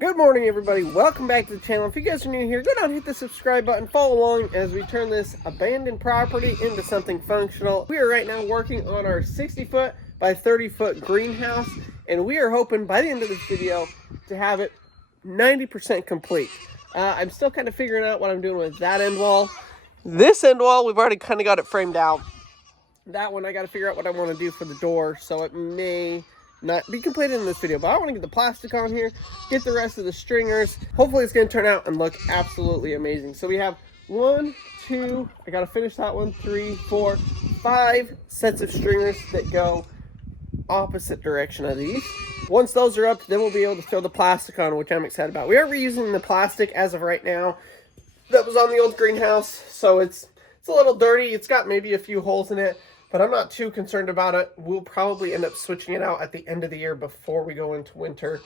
Good morning, everybody. Welcome back to the channel. If you guys are new here, go down and hit the subscribe button. Follow along as we turn this abandoned property into something functional. We are right now working on our 60-foot by 30-foot greenhouse, and we are hoping by the end of this video to have it 90% complete. I'm still kind of figuring out what I'm doing with that end wall. This end wall, we've already kind of got it framed out. That one, I got to figure out what I want to do for the door, so it may not be completed in this video, but I want to get the plastic on here, get the rest of the stringers. Hopefully it's going to turn out and look absolutely amazing. So we have 1, 2, I got to finish that one, 3, 4, 5 sets of stringers that go opposite direction of these. Once those are up, then we'll be able to throw the plastic on, which I'm excited about. We are reusing the plastic as of right now that was on the old greenhouse, so it's a little dirty. It's got maybe a few holes in it, but I'm not too concerned about it. We'll probably end up switching it out at the end of the year before we go into winter.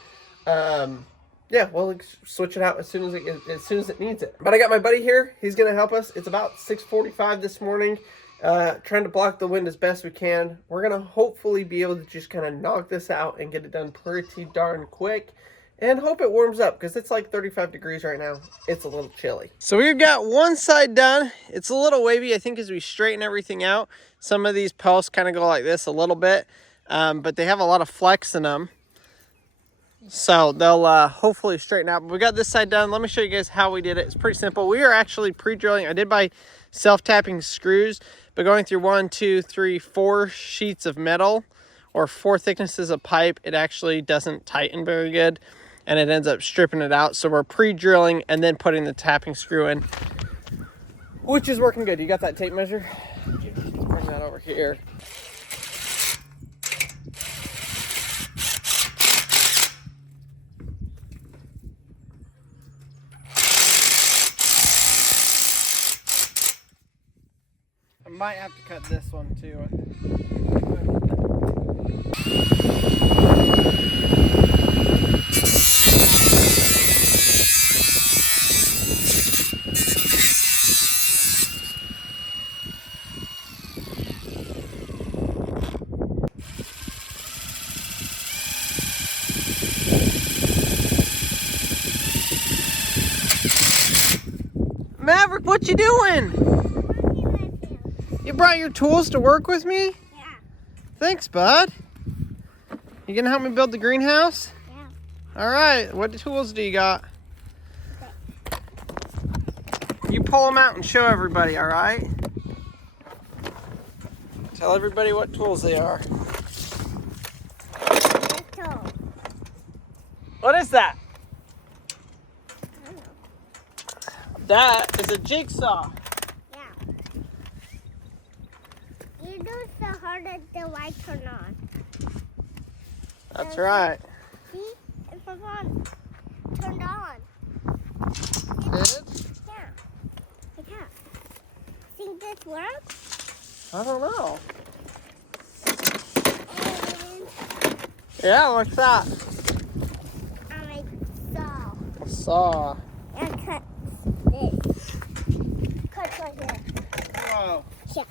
Yeah, we'll switch it out as soon as it needs it. But I got my buddy here. He's going to help us. It's about 6:45 this morning. Trying to block the wind as best we can. We're going to hopefully be able to just kind of knock this out and get it done pretty darn quick. And hope it warms up, because it's like 35 degrees right now. It's a little chilly. So we've got one side done. It's a little wavy, I think, as we straighten everything out. Some of these posts kind of go like this a little bit, but they have a lot of flex in them. So they'll hopefully straighten out. But we got this side done. Let me show you guys how we did it. It's pretty simple. We are actually pre-drilling. I did by self-tapping screws, but going through 1, 2, 3, 4 sheets of metal or 4 thicknesses of pipe, it actually doesn't tighten very good, and it ends up stripping it out. So we're pre-drilling and then putting the tapping screw in, which is working good. You got that tape measure? Bring that over here. I might have to cut this one too. Maverick, what you doing? You brought your tools to work with me? Yeah. Thanks, bud. You gonna help me build the greenhouse? Yeah. All right, what tools do you got? You pull them out and show everybody, all right? Tell everybody what tools they are. What is that? That is a jigsaw. Yeah. You do so hard that the light turn on. That's right. See? It's on. Turned on. Did? Yeah. Like that. Think this works? I don't know. And Yeah, what's that? I make saw. A saw. And cut this. Cut right here. Whoa. Yeah.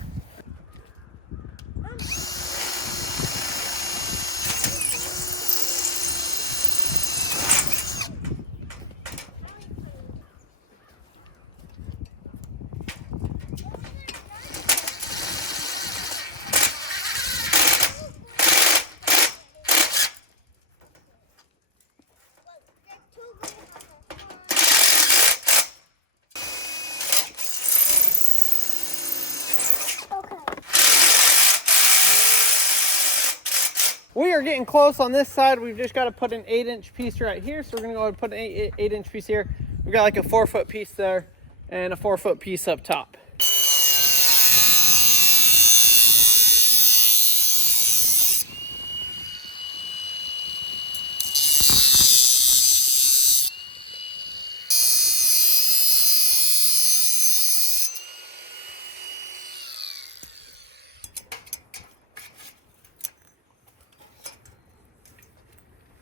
We are getting close on this side. We've just got to put an 8-inch piece right here. So we're going to go ahead and put an 8-inch piece here. We've got like a 4-foot piece there and a 4-foot piece up top.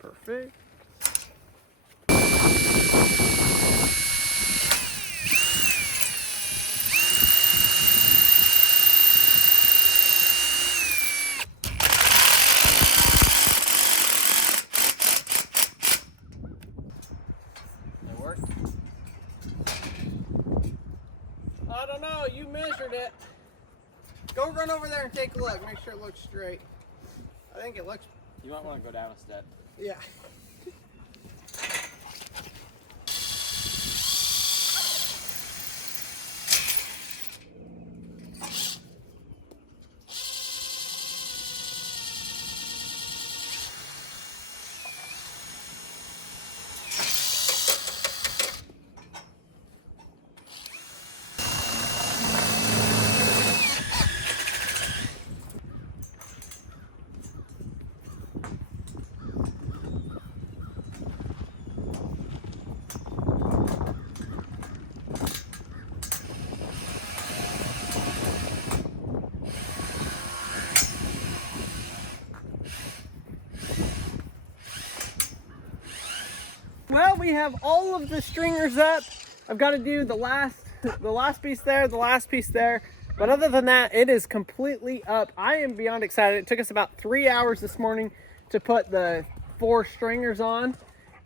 Perfect. you measured it. Go run over there and take a look. Make sure it looks straight. I think it looks... You might want to go down a step. Yeah. Well, we have all of the stringers up. I've got to do the last piece there, the last piece there. But other than that, it is completely up. I am beyond excited. It took us about 3 hours this morning to put the 4 stringers on.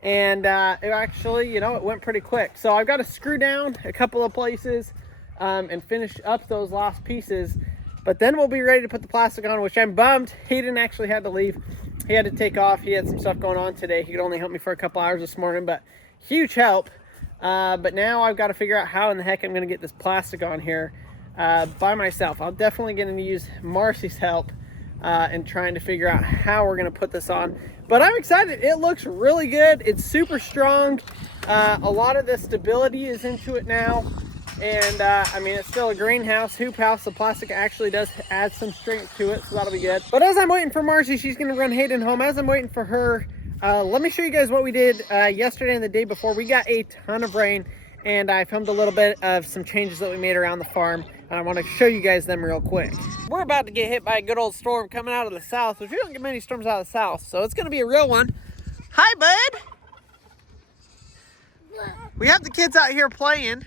And it actually, you know, it went pretty quick. So I've got to screw down a couple of places and finish up those last pieces. But then we'll be ready to put the plastic on, which I'm bummed. Hayden actually had to leave. He had to take off. He had some stuff going on today. He could only help me for a couple hours this morning, but huge help. But now I've got to figure out how in the heck I'm going to get this plastic on here by myself. I'm definitely going to use Marcy's help in trying to figure out how we're going to put this on. But I'm excited. It looks really good. It's super strong. A lot of the stability is into it now. And I mean, it's still a greenhouse, hoop house. The plastic actually does add some strength to it, so that'll be good. But as I'm waiting for Marcy, she's gonna run Hayden home. As I'm waiting for her, let me show you guys what we did yesterday and the day before. We got a ton of rain, and I filmed a little bit of some changes that we made around the farm. And I want to show you guys them real quick. We're about to get hit by a good old storm coming out of the south, which we don't get many storms out of the south, so it's gonna be a real one. Hi, bud. We have the kids out here playing.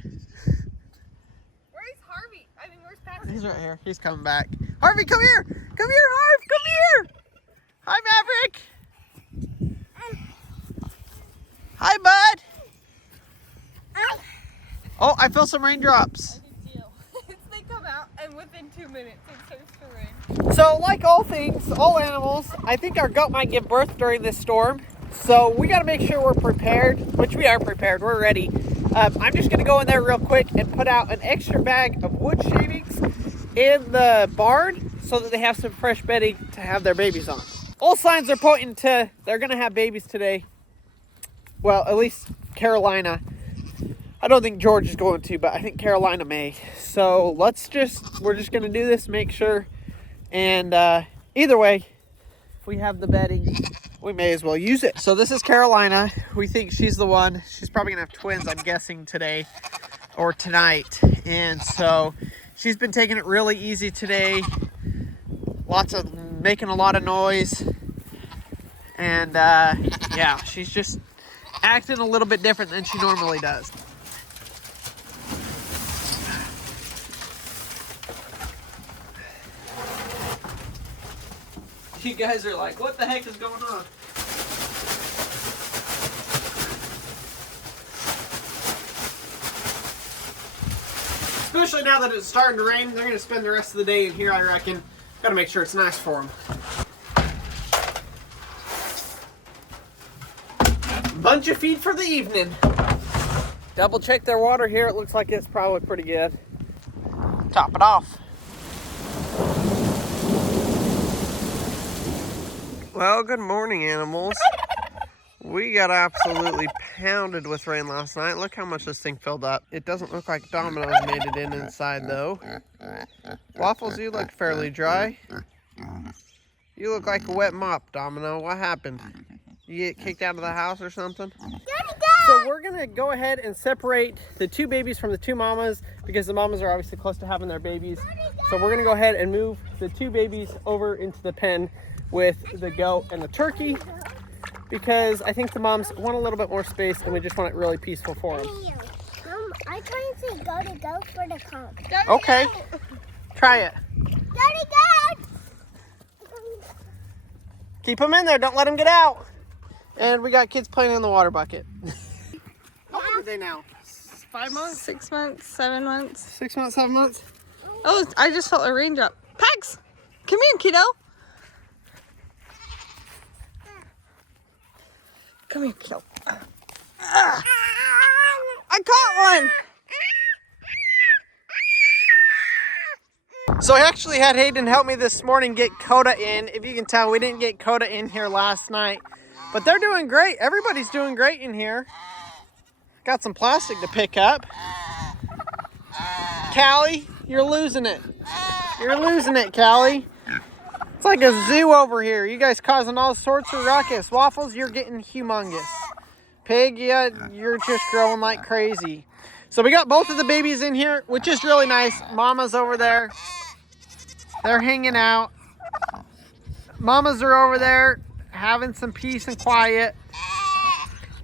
He's right here. He's coming back. Harvey, come here. Come here, Harv. Come here. Hi, Maverick. Hi, bud. Oh, I feel some raindrops. They come out, and within 2 minutes, it starts to rain. So, like all things, all animals, I think our goat might give birth during this storm. So, we got to make sure we're prepared, which we are prepared. We're ready. I'm just going to go in there real quick and put out an extra bag of wood shavings in the barn so that they have some fresh bedding to have their babies on. All signs are pointing to they're going to have babies today. Well, at least Carolina. I don't think George is going to, but I think Carolina may. So we're just going to do this, make sure. And either way, if we have the bedding, we may as well use it. So this is Carolina. We think she's the one. She's probably gonna have twins, I'm guessing, today or tonight. And so she's been taking it really easy today. Making a lot of noise. And yeah, she's just acting a little bit different than she normally does. You guys are like, what the heck is going on? Especially now that it's starting to rain, they're going to spend the rest of the day in here, I reckon. Got to make sure it's nice for them. Bunch of feed for the evening. Double check their water here. It looks like it's probably pretty good. Top it off. Well, good morning, animals. We got absolutely pounded with rain last night. Look how much this thing filled up. It doesn't look like Domino's made it inside, though. Waffles, you look fairly dry. You look like a wet mop, Domino. What happened? You get kicked out of the house or something? So we're going to go ahead and separate the 2 babies from the 2 mamas because the mamas are obviously close to having their babies. So we're going to go ahead and move the 2 babies over into the pen with the goat and the turkey because I think the moms want a little bit more space and we just want it really peaceful for them. I'm trying to say go to go for the comp. Okay, try it. Go. Keep them in there, don't let them get out. And we got kids playing in the water bucket. How old are they now? 5 months? 6 months, 7 months. 6 months, 7 months? Oh, I just felt a raindrop. Pax, come here, kiddo. Come here, kiddo. I caught one. So I actually had Hayden help me this morning get Coda in. If you can tell, we didn't get Coda in here last night. But they're doing great. Everybody's doing great in here. Got some plastic to pick up. Callie, you're losing it. You're losing it, Callie. It's like a zoo over here. You guys causing all sorts of ruckus. Waffles, you're getting humongous. Pig, yeah, you're just growing like crazy. So we got both of the babies in here, which is really nice. Mama's over there. They're hanging out. Mamas are over there having some peace and quiet.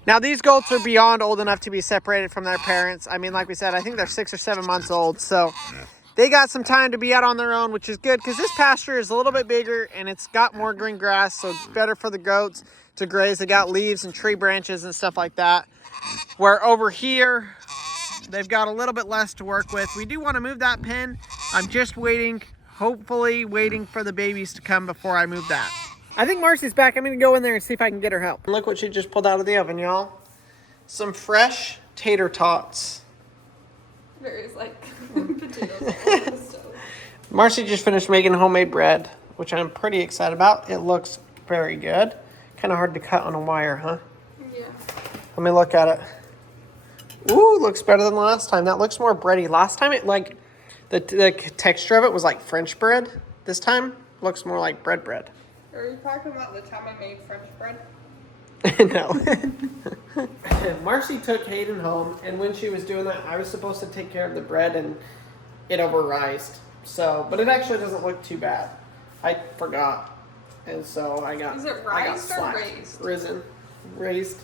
Now these goats are beyond old enough to be separated from their parents. I mean, like we said, I think they're 6 or 7 months old. So they got some time to be out on their own, which is good because this pasture is a little bit bigger and it's got more green grass. So it's better for the goats to graze. They got leaves and tree branches and stuff like that. Where over here, they've got a little bit less to work with. We do want to move that pen. I'm just waiting, hopefully waiting for the babies to come before I move that. I think Marcy's back. I'm going to go in there and see if I can get her help. Look what she just pulled out of the oven, y'all. Some fresh tater tots. There's like potatoes all over the stove. Marcy just finished making homemade bread, which I'm pretty excited about. It looks very good. Kind of hard to cut on a wire, huh? Yeah. Let me look at it. Ooh, looks better than last time. That looks more bready. Last time it like, the texture of it was like French bread. This time looks more like bread. Are you talking about the time I made French bread? No. Marcy took Hayden home, and when she was doing that, I was supposed to take care of the bread, and it over-rised. So, but it actually doesn't look too bad. I forgot, and so I got. Is it I got rised or slapped. raised? Raised.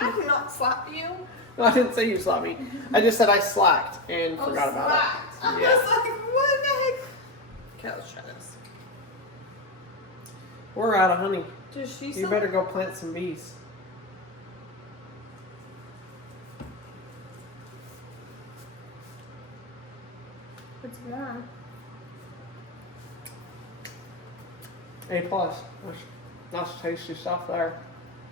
I did not slap you. No, I didn't say you slapped me. I just said I slacked and forgot about it. I Yeah. was like, what the heck? Okay, let's try this. We're out of honey. Does she You still... better go plant some bees. It's warm. A+. That's tasty stuff there.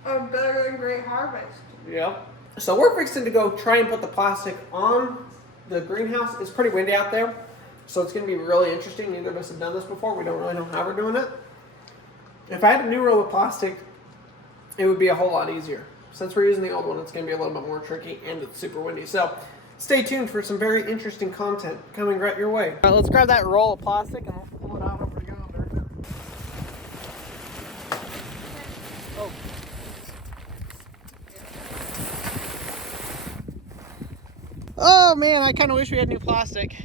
Oh, better than Great Harvest. Yep. So we're fixing to go try and put the plastic on the greenhouse. It's pretty windy out there, so it's going to be really interesting. Neither of us have done this before. We don't really know how we're doing it. If I had a new roll of plastic, it would be a whole lot easier. Since we're using the old one, it's going to be a little bit more tricky, and it's super windy. So stay tuned for some very interesting content coming right your way. All right, let's grab that roll of plastic and we'll pull it out over yonder. Oh. Oh man, I kind of wish we had new plastic,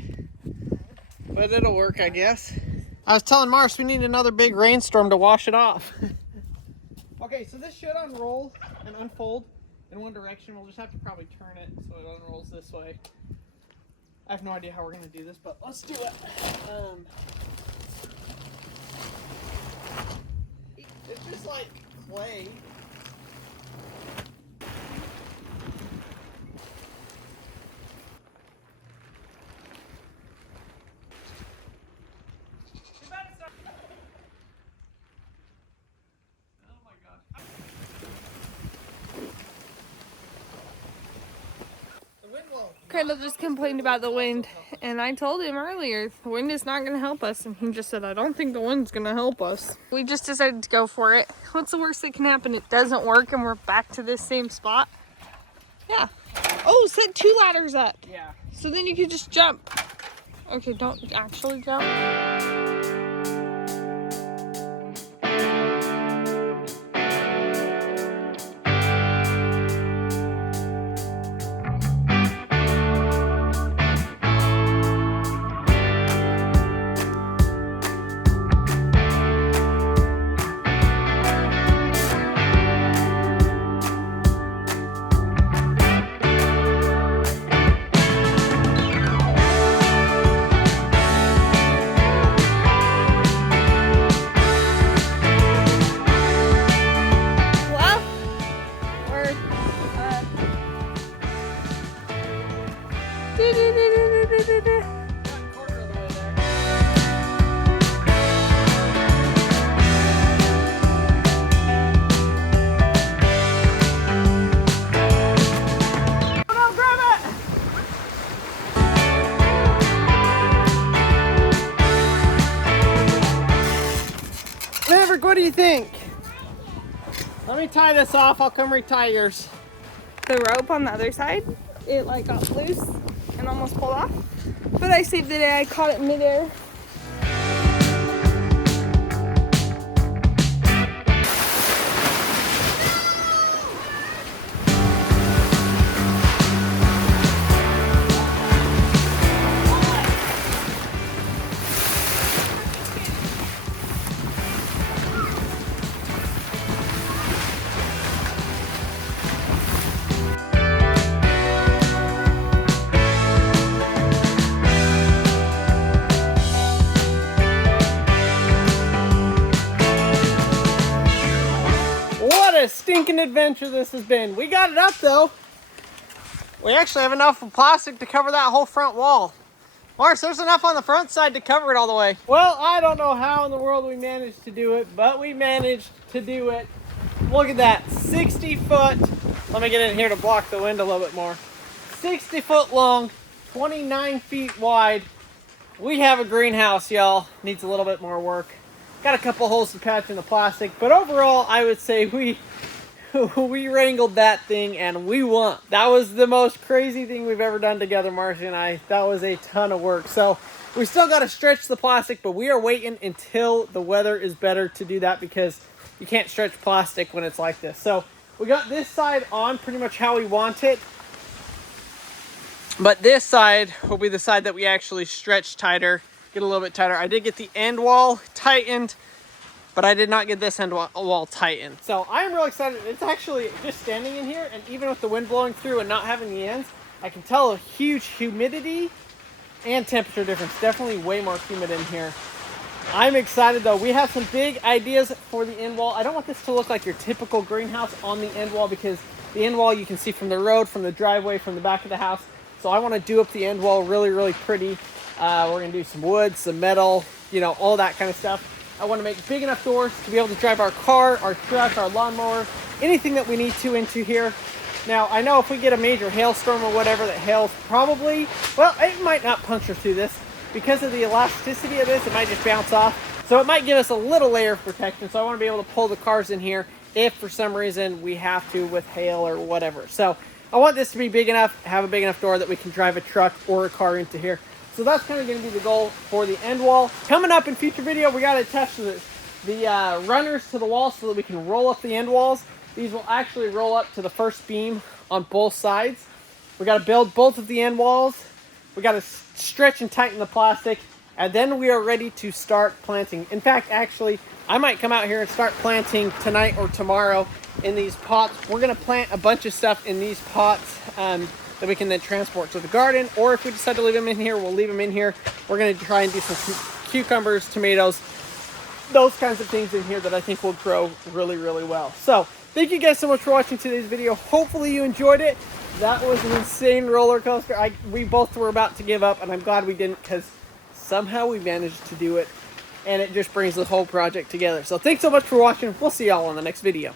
but it'll work, I guess. I was telling Mars we need another big rainstorm to wash it off. Okay, so this should unroll and unfold in one direction. We'll just have to probably turn it so it unrolls this way. I have no idea how we're going to do this, but let's do it. It's just like clay. Crandall just complained about the wind, and I told him earlier the wind is not going to help us, and he just said, I don't think the wind's going to help us. We just decided to go for it. What's the worst that can happen? It doesn't work and we're back to this same spot. Yeah. Oh, set 2 ladders up. Yeah. So then you could just jump. Okay, don't actually jump. Maverick, what do you think? Let me tie this off. I'll come retie yours. The rope on the other side, it like got loose and almost pulled off. But I saved the day. I caught it midair. What a stinking adventure this has been. We got it up though. We actually have enough plastic to cover that whole front wall. Mars, there's enough on the front side to cover it all the way. Well, I don't know how in the world we managed to do it, but we managed to do it. Look at that, 60 foot. Let me get in here to block the wind a little bit more. 60 foot long, 29 feet wide. We have a greenhouse, y'all. Needs a little bit more work. Got a couple holes to patch in the plastic, but overall, I would say we wrangled that thing and we won. That was the most crazy thing we've ever done together, Marcy and I. That was a ton of work. So we still got to stretch the plastic, but we are waiting until the weather is better to do that because you can't stretch plastic when it's like this. So we got this side on pretty much how we want it. But this side will be the side that we actually stretch tighter, get a little bit tighter. I did get the end wall tightened, but I did not get this end wall tightened. So I'm really excited. It's actually just standing in here, and even with the wind blowing through and not having the ends, I can tell a huge humidity and temperature difference. Definitely way more humid in here. I'm excited though. We have some big ideas for the end wall. I don't want this to look like your typical greenhouse on the end wall because the end wall you can see from the road, from the driveway, from the back of the house. So I want to do up the end wall really, really pretty. We're going to do some wood, some metal, you know, all that kind of stuff. I want to make big enough doors to be able to drive our car, our truck, our lawnmower, anything that we need to into here. Now, I know if we get a major hailstorm or whatever that hails, probably, well, it might not puncture through this. Because of the elasticity of this, it might just bounce off. So it might give us a little layer of protection. So I want to be able to pull the cars in here if for some reason we have to with hail or whatever. So I want this to be big enough, have a big enough door that we can drive a truck or a car into here. So that's kind of going to be the goal for the end wall. Coming up in future video, we got to attach the runners to the wall so that we can roll up the end walls. These will actually roll up to the first beam on both sides. We got to build both of the end walls. We got to stretch and tighten the plastic, and then we are ready to start planting. In fact, actually, I might come out here and start planting tonight or tomorrow in these pots. We're going to plant a bunch of stuff in these pots that we can then transport to the garden, or if we decide to leave them in here, we'll leave them in here. We're going to try and do some cucumbers, tomatoes, those kinds of things in here that I think will grow really, really well. So thank you guys so much for watching today's video. Hopefully you enjoyed it. That was an insane roller coaster. We both were about to give up, and I'm glad we didn't because somehow we managed to do it, and it just brings the whole project together. So thanks so much for watching. We'll see y'all on the next video.